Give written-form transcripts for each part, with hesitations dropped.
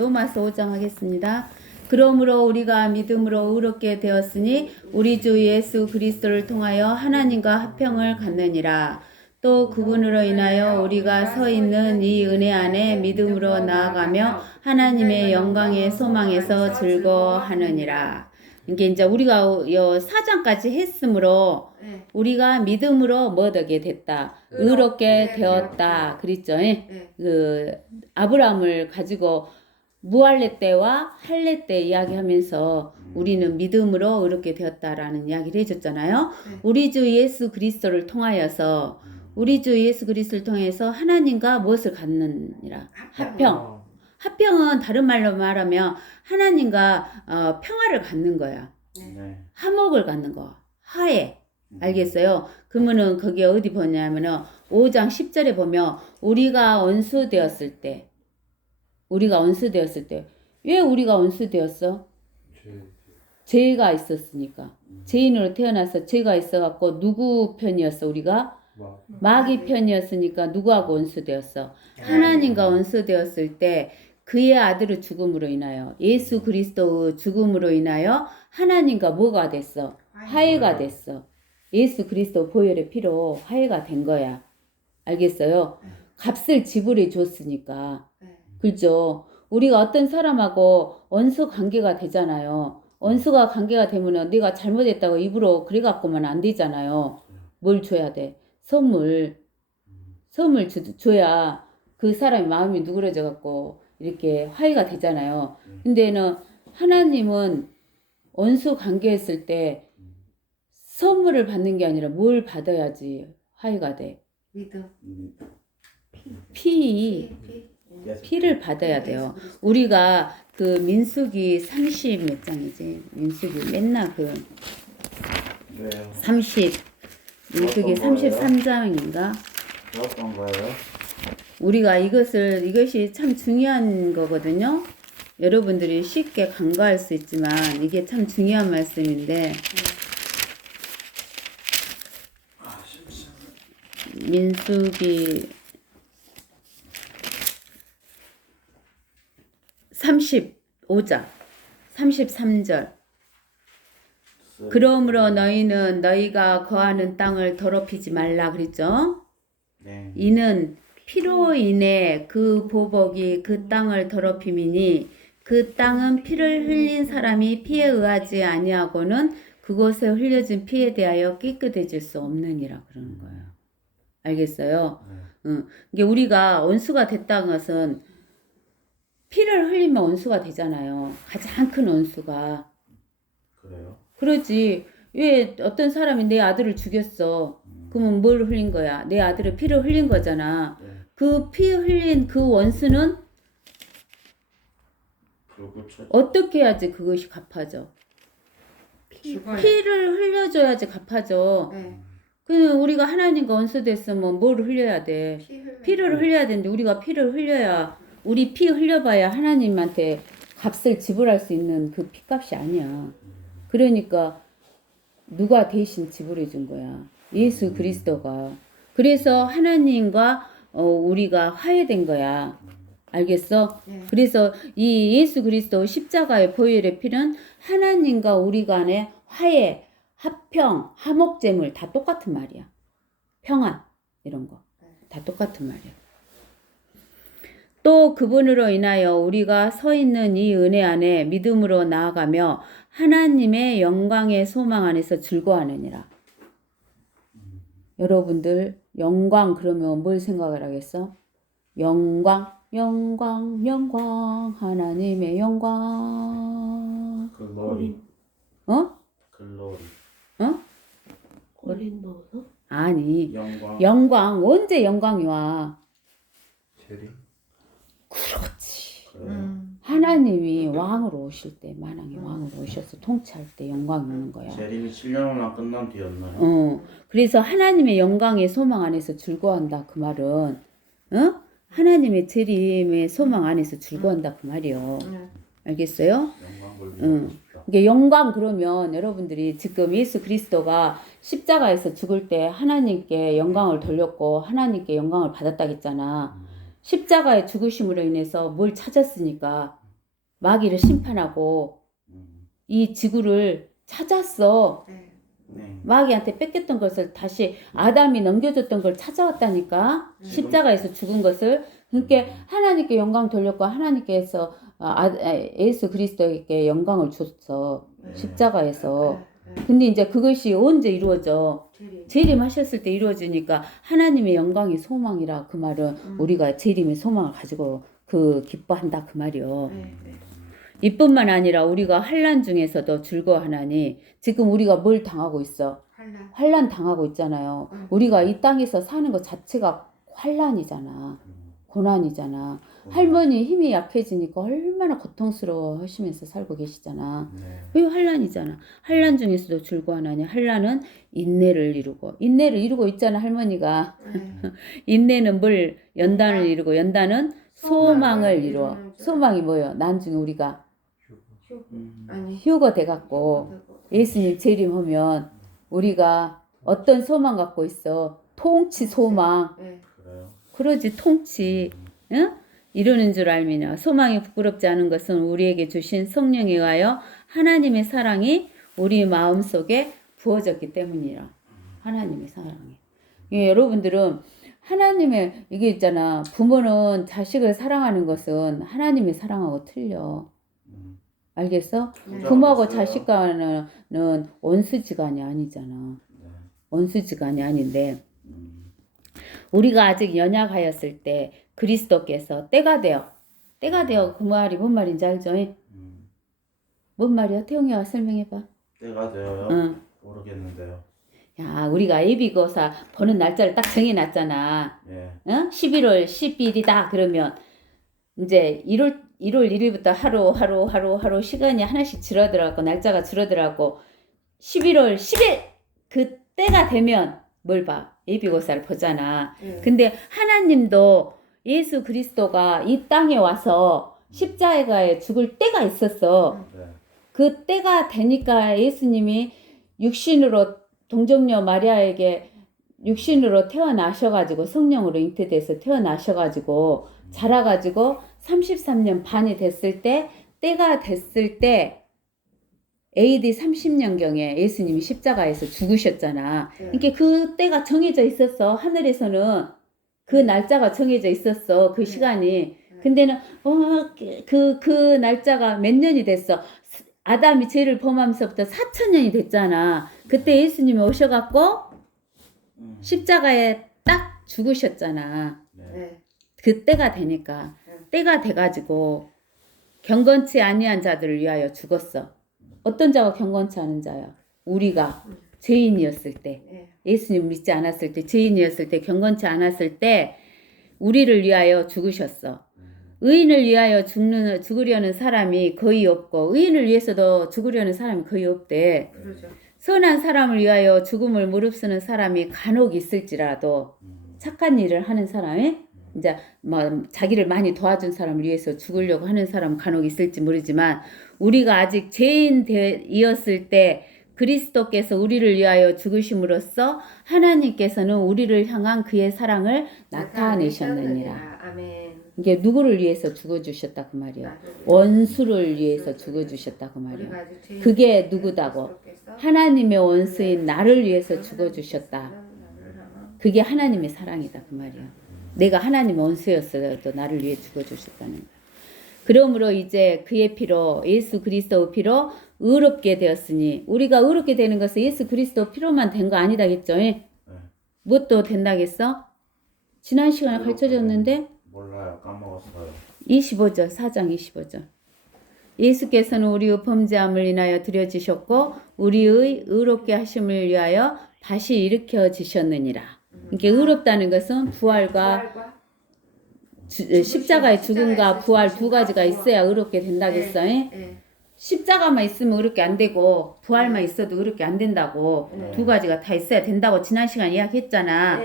로마서 5장 하겠습니다. 그러므로 우리가 믿음으로 의롭게 되었으니 우리 주 예수 그리스도를 통하여 하나님과 화평을 갖느니라. 또 그분으로 인하여 우리가 서 있는 이 은혜 안에 믿음으로 나아가며 하나님의 영광의 소망에서 즐거워하느니라. 이게 이제 우리가 요 4장까지 했으므로 우리가 믿음으로 뭐 되게 됐다. 의롭게 되었다. 그랬죠. 그 아브라함을 가지고 무할례 때와 할례 때 이야기하면서 우리는 믿음으로 의롭게 되었다라는 이야기를 해줬잖아요. 우리 주 예수 그리스도를 통하여서 우리 주 예수 그리스도를 통해서 하나님과 무엇을 갖느니라? 화평. 화평은 다른 말로 말하면 하나님과 평화를 갖는 거야. 화목을 갖는 거. 화해. 알겠어요? 그러면은 거기에 어디 보냐면은 5장 10절에 보면 우리가 원수되었을 때 왜 우리가 원수되었어? 죄가 있었으니까. 죄인으로 태어나서 죄가 있어갖고 누구 편이었어 우리가? 마귀 편이었으니까 누구하고 원수되었어? 하나님과 원수되었을 때 그의 아들의 죽음으로 인하여 예수 그리스도의 죽음으로 인하여 하나님과 뭐가 됐어? 화해가 됐어. 예수 그리스도 보혈의 피로 화해가 된 거야. 알겠어요? 값을 지불해 줬으니까. 그렇죠? 우리가 어떤 사람하고 원수 관계가 되잖아요. 원수가 관계가 되면 내가 잘못했다고 입으로 그래 갖고만 안 되잖아요. 뭘 줘야 돼? 선물 줘야 그 사람의 마음이 누그러져 갖고 이렇게 화해가 되잖아요. 근데는 하나님은 원수 관계했을 때 선물을 받는 게 아니라 뭘 받아야지 화해가 돼? 믿음. 피를 받아야 돼요. 우리가 그 민수기 30 몇 장이지? 민수기 맨날 민수기 33장인가? 어떤 거예요? 우리가 이것이 참 중요한 거거든요. 여러분들이 쉽게 간과할 수 있지만 이게 참 중요한 말씀인데 민수기 35장 33절 그러므로 너희는 너희가 거하는 땅을 더럽히지 말라 그랬죠? 네. 이는 피로 인해 그 보복이 그 땅을 더럽힘이니 그 땅은 피를 흘린 사람이 피에 의하지 아니하고는 그곳에 흘려진 피에 대하여 깨끗해질 수 없느니라 그러는 거예요. 알겠어요? 이게 우리가 원수가 됐다는 것은 피를 흘리면 원수가 되잖아요. 가장 큰 원수가. 그래요? 그러지. 왜 어떤 사람이 내 아들을 죽였어. 그러면 뭘 흘린 거야? 내 아들의 피를 흘린 거잖아. 그 피 흘린 그 원수는 어떻게 해야지 그것이 갚아져? 피를 흘려줘야지 갚아져. 그 우리가 하나님과 원수 됐으면 뭘 흘려야 돼? 피를 흘려야 되는데 우리가 피를 흘려야 우리 피 흘려봐야 하나님한테 값을 지불할 수 있는 그 피값이 아니야. 그러니까 누가 대신 지불해 준 거야? 예수 그리스도가. 그래서 하나님과 우리가 화해된 거야. 알겠어? 그래서 이 예수 그리스도 십자가의 보혈의 피는 하나님과 우리 간의 화해, 화평, 화목제물 다 똑같은 말이야. 평안 이런 거 다 똑같은 말이야. 또 그분으로 인하여 우리가 서 있는 이 은혜 안에 믿음으로 나아가며 하나님의 영광의 소망 안에서 즐거워하느니라. 여러분들 영광 그러면 뭘 생각을 하겠어? 영광 하나님의 영광. 글로리. 글로리. 고린도서? 아니. 영광. 영광 언제 영광이 와? 재림. 그렇지. 그래요? 하나님이 왕으로 오실 때 만왕의 왕으로 오셔서 통치할 때 영광이 오는 거야. 재림이 7년이나 끝난 뒤였나요? 그래서 하나님의 영광의 소망 안에서 즐거워한다 그 말은 하나님의 재림의 소망 안에서 즐거워한다 그 말이요. 알겠어요? 영광 돌리고 싶다. 이게 영광 그러면 여러분들이 지금 예수 그리스도가 십자가에서 죽을 때 하나님께 영광을 돌렸고 하나님께 영광을 받았다고 했잖아. 십자가의 죽으심으로 인해서 뭘 찾았으니까 마귀를 심판하고 이 지구를 찾았어. 네. 네. 마귀한테 뺏겼던 것을 다시 아담이 넘겨줬던 걸 찾아왔다니까. 십자가에서 죽은 것을. 그러니까 하나님께 영광 돌렸고 하나님께서 예수 그리스도에게 영광을 줬어. 십자가에서. 근데 이제 그것이 언제 이루어져? 재림하셨을 때 이루어지니까 하나님의 영광이 소망이라 그 말은 우리가 재림의 소망을 가지고 그 기뻐한다 그 말이요. 이뿐만 아니라 우리가 환난 중에서도 즐거워하나니 지금 우리가 뭘 당하고 있어? 환난 당하고 있잖아요. 우리가 이 땅에서 사는 것 자체가 환난이잖아. 고난이잖아. 할머니 힘이 약해지니까 얼마나 고통스러워 하시면서 살고 계시잖아. 네. 그 환난이잖아. 환난 중에서도 즐거워하나니 할난은 인내를 이루고 있잖아 할머니가. 인내는 뭘 연단을 이루고 연단은 소망을 이루어. 소망이 뭐예요? 나중에 우리가 휴거 돼갖고 예수님 재림하면 우리가 어떤 소망 갖고 있어? 통치 소망. 그래요? 그러지 통치. 응? 이루는 줄 알미냐. 소망이 부끄럽지 않은 것은 우리에게 주신 성령에 의하여 하나님의 사랑이 우리 마음속에 부어졌기 때문이라. 하나님의 사랑이. 예, 여러분들은 하나님의 이게 있잖아. 부모는 자식을 사랑하는 것은 하나님의 사랑하고 틀려. 알겠어? 부모하고 자식과는 원수지간이 아니잖아. 원수지간이 아닌데 우리가 아직 연약하였을 때 그리스도께서 때가 되어 그 말이 뭔 말인지 알죠? 뭔 말이야? 태용이가 설명해봐. 때가 되어요? 응. 모르겠는데요. 야, 우리가 예비고사 보는 날짜를 딱 정해놨잖아. 예. 응? 11월 10일이다 그러면 이제 1월 1일부터 하루 시간이 하나씩 줄어들어갖고 날짜가 줄어들어갖고 11월 10일 그 때가 되면 뭘 봐? 예비고사를 보잖아. 근데 하나님도 예수 그리스도가 이 땅에 와서 십자가에 죽을 때가 있었어. 네. 그 때가 되니까 예수님이 육신으로 동정녀 마리아에게 육신으로 태어나셔가지고 성령으로 잉태돼서 태어나셔가지고 자라가지고 33년 반이 됐을 때 때가 됐을 때 AD 30년경에 예수님이 십자가에서 죽으셨잖아. 그러니까 그 때가 정해져 있었어. 하늘에서는 그 날짜가 정해져 있었어. 그 시간이. 근데는 그 날짜가 몇 년이 됐어. 아담이 죄를 범하면서부터 4,000년이 됐잖아. 그때 예수님이 오셔갖고 십자가에 딱 죽으셨잖아. 네. 그 때가 되니까 때가 돼가지고 경건치 아니한 자들을 위하여 죽었어. 어떤 자가 경건치 않은 자야? 우리가 죄인이었을 때, 예수님 믿지 않았을 때, 죄인이었을 때, 경건치 않았을 때 우리를 위하여 죽으셨어. 의인을 위하여 죽으려는 사람이 거의 없고 의인을 위해서도 죽으려는 사람이 거의 없대. 그러죠. 선한 사람을 위하여 죽음을 무릅쓰는 사람이 간혹 있을지라도 착한 일을 하는 사람이 이제 뭐 자기를 많이 도와준 사람을 위해서 죽으려고 하는 사람 간혹 있을지 모르지만 우리가 아직 죄인이었을 때 그리스도께서 우리를 위하여 죽으심으로써 하나님께서는 우리를 향한 그의 사랑을 나타내셨느니라. 아멘. 이게 누구를 위해서 죽어주셨다 그 말이야. 원수를 위해서 죽어주셨다 그 말이야. 그게 누구다고? 하나님의 원수인 나를 위해서 죽어주셨다. 그게 하나님의 사랑이다 그 말이야. 내가 하나님의 원수였어도 나를 위해 죽어주셨다는 거야. 그러므로 이제 그의 피로 예수 그리스도의 피로 의롭게 되었으니 우리가 의롭게 되는 것은 예수 그리스도 피로만 된 거 아니다겠죠? 무엇도 된다겠어? 지난 시간에 가르쳐줬는데 몰라요. 까먹었어요. 25절 4장 25절 예수께서는 우리의 범죄함을 인하여 드려지셨고 우리의 의롭게 하심을 위하여 다시 일으켜지셨느니라. 이게 의롭다는 것은 부활과 십자가의 죽음과 부활 두 가지가 있어야 의롭게 된다겠어. 십자가만 있으면 의롭게 안 되고 부활만 있어도 의롭게 안 된다고. 두 가지가 다 있어야 된다고 지난 시간 이야기했잖아.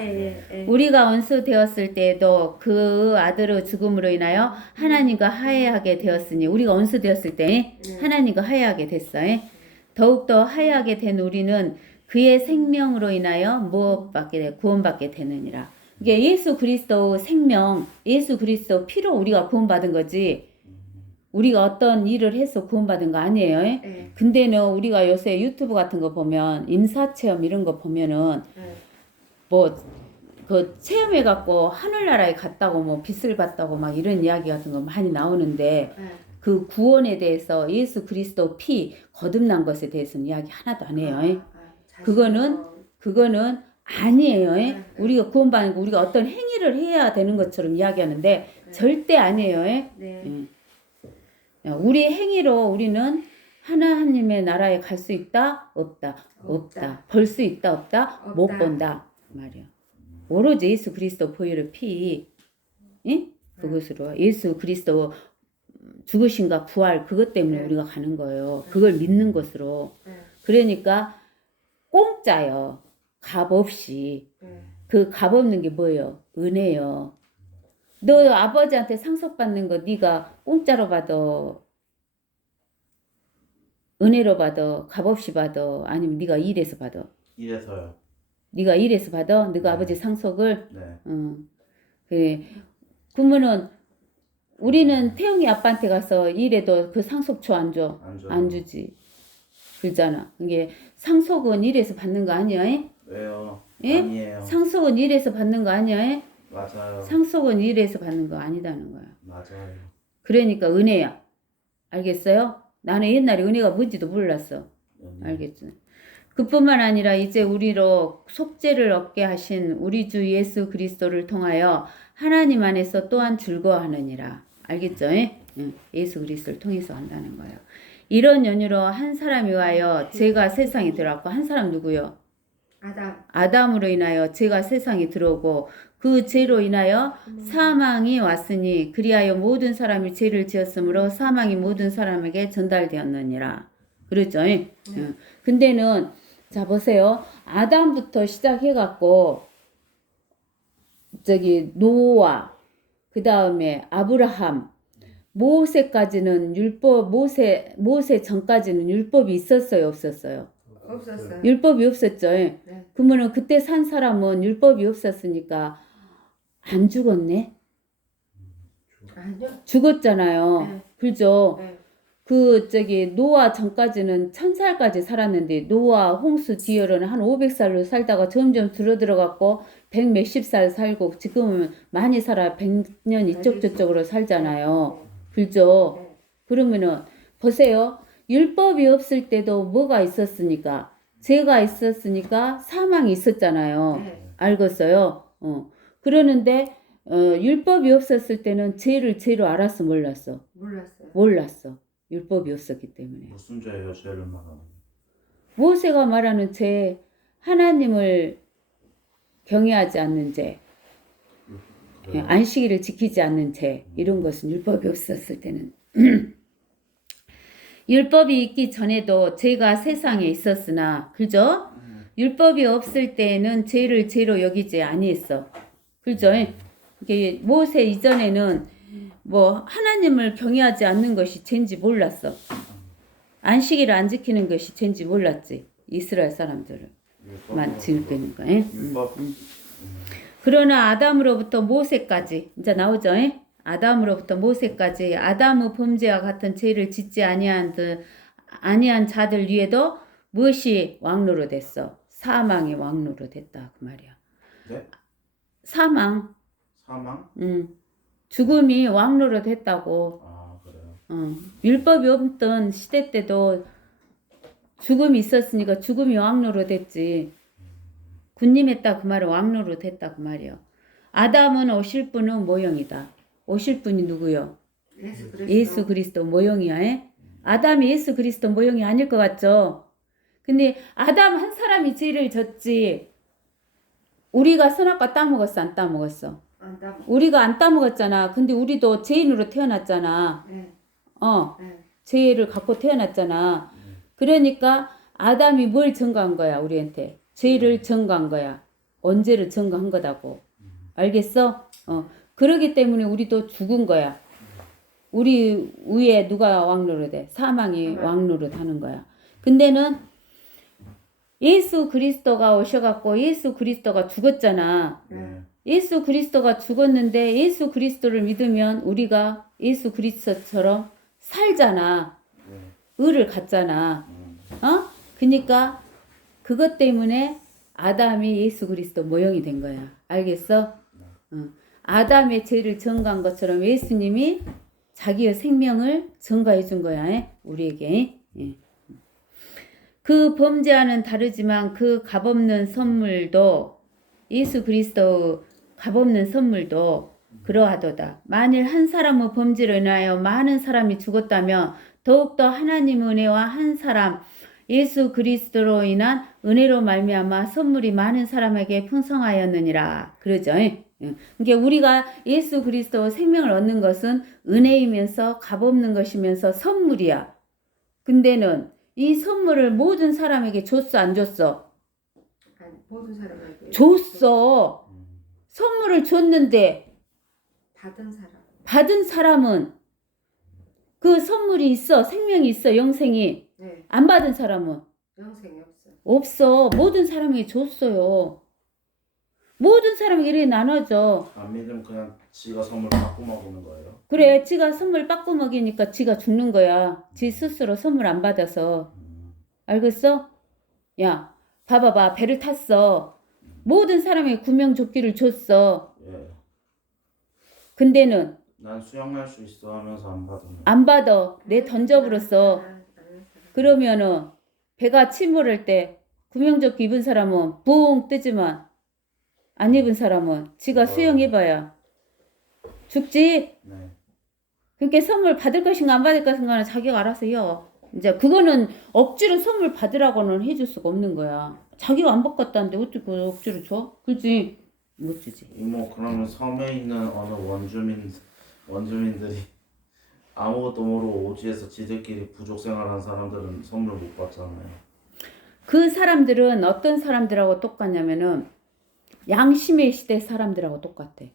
우리가 원수 되었을 때에도 그 아들의 죽음으로 인하여 하나님과 화해하게 되었으니 우리가 원수 되었을 때 하나님과 화해하게 됐어. 더욱더 화해하게 된 우리는 그의 생명으로 인하여 무엇받게 구원받게 되느니라. 이게 예수 그리스도 생명, 예수 그리스도 피로 우리가 구원받은 거지. 우리가 어떤 일을 해서 구원받은 거 아니에요. 네. 근데는 우리가 요새 유튜브 같은 거 보면 임사체험 이런 거 보면은 네. 뭐 그 체험해 갖고 하늘나라에 갔다고 뭐 빛을 봤다고 막 이런 이야기 같은 거 많이 나오는데 네. 그 구원에 대해서 예수 그리스도 피 거듭난 것에 대해서는 이야기 하나도 안 해요. 그거는 아니에요. 우리가 구원받는 거 우리가 어떤 행위를 해야 되는 것처럼 이야기하는데 절대 아니에요. 네. 우리 행위로 우리는 하나님의 나라에 갈 수 있다? 없다. 없다. 벌 수 있다? 없다? 못 없다. 본다. 그 말이야. 오로지 예수 그리스도 보혈의 피, 그것으로 예수 그리스도 죽으신가 부활 그것 때문에 네. 우리가 가는 거예요. 그걸 믿는 것으로. 네. 그러니까 공짜요. 값 없이. 네. 그 값 없는 게 뭐예요? 은혜요. 너 아버지한테 상속받는 거 네가 공짜로 받아, 은혜로 받아, 값 없이 받아, 아니면 네가 일해서 받아. 이래서요. 네가 일해서 받아, 네가 네. 아버지 상속을. 네. 그래. 그러면은 우리는 태웅이 아빠한테 가서 일해도 그 상속초 안 줘? 안 줘요. 안 주지. 그러잖아. 이게 상속은 일해서 받는 거 아니야? 왜요? 예? 아니에요. 상속은 일해서 받는 거 아니야? 맞아요. 상속은 일해서 받는 거 아니다는 거야. 맞아요. 그러니까 은혜야. 알겠어요? 나는 옛날에 은혜가 뭔지도 몰랐어. 알겠죠? 그뿐만 아니라 이제 우리로 속죄를 얻게 하신 우리 주 예수 그리스도를 통하여 하나님 안에서 또한 즐거워하느니라. 알겠죠? 예수 그리스도를 통해서 한다는 거예요. 이런 연유로 한 사람이 와여 죄가 세상에 들어왔고, 한 사람 누구요? 아담으로 인하여 죄가 세상에 들어오고 그 죄로 인하여 사망이 왔으니 그리하여 모든 사람이 죄를 지었으므로 사망이 모든 사람에게 전달되었느니라. 그렇죠? 근데는 자 보세요. 아담부터 시작해갖고 저기 노아, 그 다음에 아브라함, 모세까지는 모세 전까지는 율법이 있었어요, 없었어요? 없었어요. 율법이 없었죠. 그러면은 그때 산 사람은 율법이 없었으니까 안 죽었네? 아니요. 죽었잖아요. 네. 그죠? 네. 그 저기 노아 전까지는 1000살까지 살았는데 노아 홍수 뒤열은 한 500살로 살다가 점점 줄어들어갖고 100 몇십 살 살고 지금은 많이 살아 100년 이쪽 저쪽으로 살잖아요. 그죠? 네. 그러면은 보세요. 율법이 없을 때도 뭐가 있었으니까 죄가 있었으니까 사망이 있었잖아요. 네. 알겠어요? 그러는데 율법이 없었을 때는 죄를 죄로 알았어 몰랐어? 몰랐어요. 몰랐어. 율법이 없었기 때문에. 무슨 죄예요? 죄를 말하는. 모세가 말하는 죄, 하나님을 경외하지 않는 죄, 그래요? 안식일을 지키지 않는 죄, 이런 것은 율법이 없었을 때는. 율법이 있기 전에도 죄가 세상에 있었으나, 그죠? 율법이 없을 때는 죄를 죄로 여기지 아니했어. 그죠? 이게 모세 이전에는 뭐 하나님을 경외하지 않는 것이 죄인지 몰랐어. 안식일을 안 지키는 것이 죄인지 몰랐지. 이스라엘 사람들만 지키는 거. 율법. 그러나 아담으로부터 모세까지 이제 나오죠. 아담으로부터 모세까지 아담의 범죄와 같은 죄를 짓지 아니한 자들 위에도 무엇이 왕로로 됐어? 사망이 왕로로 됐다 그 말이야. 네? 사망. 사망? 죽음이 왕로로 됐다고. 아 그래요. 율법이 없던 시대 때도 죽음이 있었으니까 죽음이 왕로로 됐지. 군림했다 그 말은 왕로로 됐다 그 말이요. 아담은 오실 분은 모형이다. 오실 분이 누구요? 예수 그리스도 모형이야. 아담이 예수 그리스도 모형이 아닐 것 같죠? 근데 아담 한 사람이 죄를 졌지. 우리가 선악과 따먹었어 안 따먹었어? 우리가 안 따먹었잖아. 근데 우리도 죄인으로 태어났잖아. 네. 죄를 갖고 태어났잖아. 그러니까 아담이 뭘 증거한 거야 우리한테? 죄를 증거한 거야. 언제를 증거한 거다고. 알겠어? 그러기 때문에 우리도 죽은 거야. 우리 위에 누가 왕노로 돼? 사망이 왕노로 타는 거야. 근데는 예수 그리스도가 오셔갖고 예수 그리스도가 죽었잖아. 네. 예수 그리스도가 죽었는데 예수 그리스도를 믿으면 우리가 예수 그리스도처럼 살잖아. 네. 의를 갖잖아. 그러니까 그것 때문에 아담이 예수 그리스도 모형이 된 거야. 알겠어? 아담의 죄를 전가한 것처럼 예수님이 자기의 생명을 전가해 준 거야. 우리에게. 예. 그 범죄와는 다르지만 그 값없는 선물도 예수 그리스도 값없는 선물도 그러하도다. 만일 한 사람의 범죄로 인하여 많은 사람이 죽었다면 더욱더 하나님 은혜와 한 사람 예수 그리스도로 인한 은혜로 말미암아 선물이 많은 사람에게 풍성하였느니라. 그러죠. 그러니까 우리가 예수 그리스도 생명을 얻는 것은 은혜이면서 값없는 것이면서 선물이야. 근데는 이 선물을 모든 사람에게 줬어, 안 줬어? 아니, 모든 사람에게 줬어. 선물을 줬는데 받은 사람은 그 선물이 있어, 생명이 있어, 영생이. 네, 안 받은 사람은 영생이 없어. 없어. 모든 사람에게 줬어요. 모든 사람에게 이렇게 나눠줘. 안 믿으면 그냥 지가 선물 받고 먹는 거예요. 그래, 지가 선물 빠꾸 먹이니까 지가 죽는 거야. 지 스스로 선물 안 받아서. 알겠어? 야, 봐봐봐. 배를 탔어. 모든 사람에게 구명조끼를 줬어. 예. 근데는 난 수영할 수 있어 하면서 안 받으면. 안 받아. 내 던져버렸어. 그러면은 배가 침몰할 때 구명조끼 입은 사람은 붕 뜨지만 안 입은 사람은 지가 수영해봐야 죽지. 네. 그러니까 선물 받을 것인가 안 받을 것인가는 자기가 알아서 해요. 이제 그거는 억지로 선물 받으라고는 해줄 수가 없는 거야. 자기가 안 바꿨다는데 어떻게 억지로 줘? 그렇지? 못 주지. 이모 그러면 섬에 있는 어느 원주민들이 아무것도 모르고 오지에서 지들끼리 부족 생활한 사람들은 선물 못 받잖아요. 그 사람들은 어떤 사람들하고 똑같냐면은 양심의 시대 사람들하고 똑같아.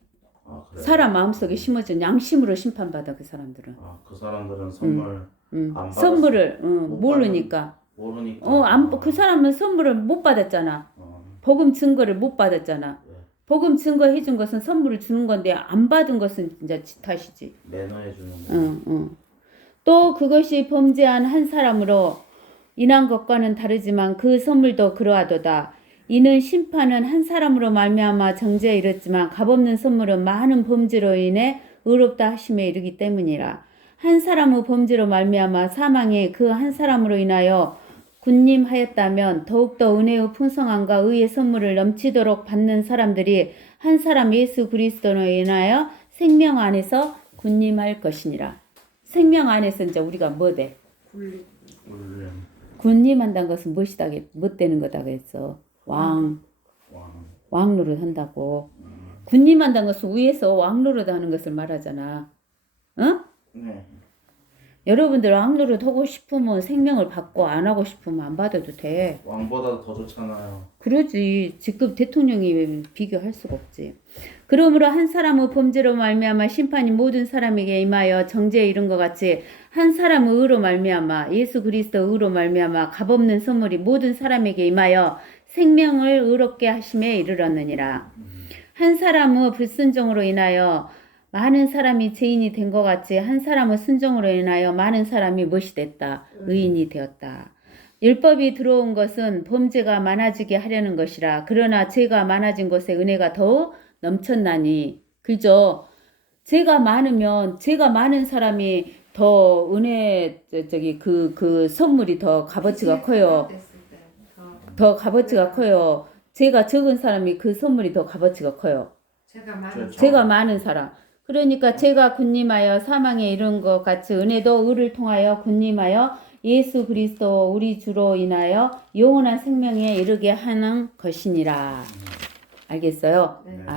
아 그래요? 사람 마음속에 심어진 양심으로 심판받아 그 사람들은. 아 그 사람들은 선물 안 받았어. 선물을 못 모르니까. 모르니까. 그 사람은 선물을 못 받았잖아. 어, 복음 증거를 못 받았잖아. 네. 복음 증거 해준 것은 선물을 주는 건데 안 받은 것은 진짜 지 탓이지. 매너해 주는 거. 또 그것이 범죄한 한 사람으로 인한 것과는 다르지만 그 선물도 그러하도다. 이는 심판은 한 사람으로 말미암아 정죄에 이르지만 값없는 선물은 많은 범죄로 인해 의롭다 하심에 이르기 때문이라. 한 사람의 범죄로 말미암아 사망에 그 한 사람으로 인하여 군림하였다면 더욱더 은혜의 풍성함과 의의 선물을 넘치도록 받는 사람들이 한 사람 예수 그리스도로 인하여 생명 안에서 군림할 것이니라. 생명 안에서 이제 우리가 뭐 돼? 굴리. 군림한다는 것은 무엇이다? 못 되는 거다 그랬어. 왕노릇 한다고. 군림한다는 것은 위에서 왕노릇 하는 것을 말하잖아. 어? 네. 여러분들 왕노릇 하고 싶으면 생명을 받고 안 하고 싶으면 안 받아도 돼. 왕보다 더 좋잖아요. 그러지. 지금 대통령이 비교할 수가 없지. 그러므로 한 사람의 범죄로 말미암아 심판이 모든 사람에게 임하여 정죄에 이른 것 같이 한 사람의 의로 말미암아 예수 그리스도 의로 말미암아 값없는 선물이 모든 사람에게 임하여 생명을 의롭게 하심에 이르렀느니라. 한 사람의 불순종으로 인하여 많은 사람이 죄인이 된 것 같이 한 사람의 순종으로 인하여 많은 사람이 무엇이 됐다? 의인이 되었다. 율법이 들어온 것은 범죄가 많아지게 하려는 것이라. 그러나 죄가 많아진 곳에 은혜가 더욱 넘쳤나니. 그죠? 죄가 많으면 죄가 많은 사람이 더 은혜 그 선물이 더 값어치가 커요. 더 값어치가 커요. 죄가 적은 사람이 그 선물이 더 값어치가 커요. 죄가 많은 사람. 그러니까 죄가 군림하여 사망에 이른 것 같이 은혜도 의를 통하여 군림하여 예수 그리스도 우리 주로 인하여 영원한 생명에 이르게 하는 것이니라. 알겠어요? 네.